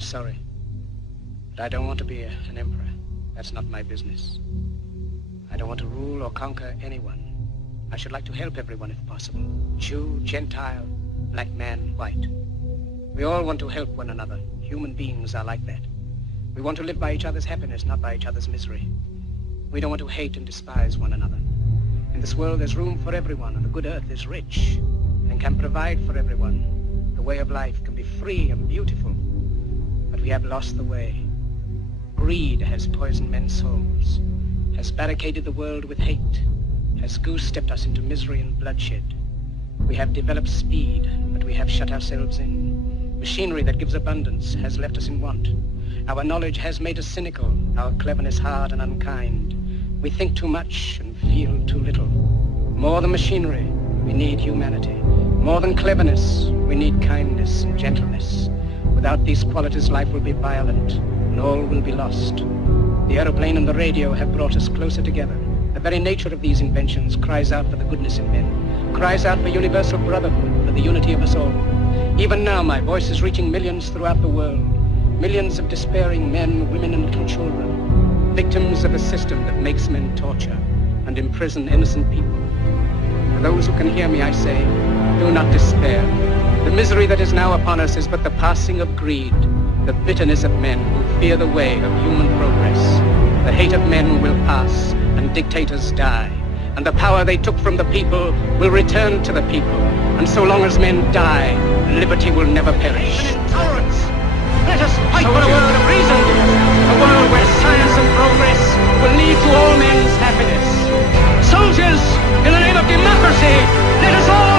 I'm sorry. But I don't want to be an emperor. That's not my business. I don't want to rule or conquer anyone. I should like to help everyone if possible. Jew, Gentile, black man, white. We all want to help one another. Human beings are like that. We want to live by each other's happiness, not by each other's misery. We don't want to hate and despise one another. In this world there's room for everyone, and the good earth is rich and can provide for everyone. The way of life can be free and beautiful, but we have lost the way. Greed has poisoned men's souls, has barricaded the world with hate, has goose-stepped us into misery and bloodshed. We have developed speed, but we have shut ourselves in. Machinery that gives abundance has left us in want. Our knowledge has made us cynical, our cleverness hard and unkind. We think too much and feel too little. More than machinery, we need humanity. More than cleverness, we need kindness and gentleness. Without these qualities, life will be violent, and all will be lost. The aeroplane and the radio have brought us closer together. The very nature of these inventions cries out for the goodness in men, cries out for universal brotherhood, for the unity of us all. Even now, my voice is reaching millions throughout the world. Millions of despairing men, women, and little children, victims of a system that makes men torture and imprison innocent people. For those who can hear me, I say, do not despair. The misery that is now upon us is but the passing of greed, the bitterness of men who fear the way of human progress. The hate of men will pass, and dictators die, and the power they took from the people will return to the people. And so long as men die, liberty will never perish. Intolerance! Let us fight for a world of reason, a world where science and progress will lead to all men's happiness. Soldiers, in the name of democracy, let us all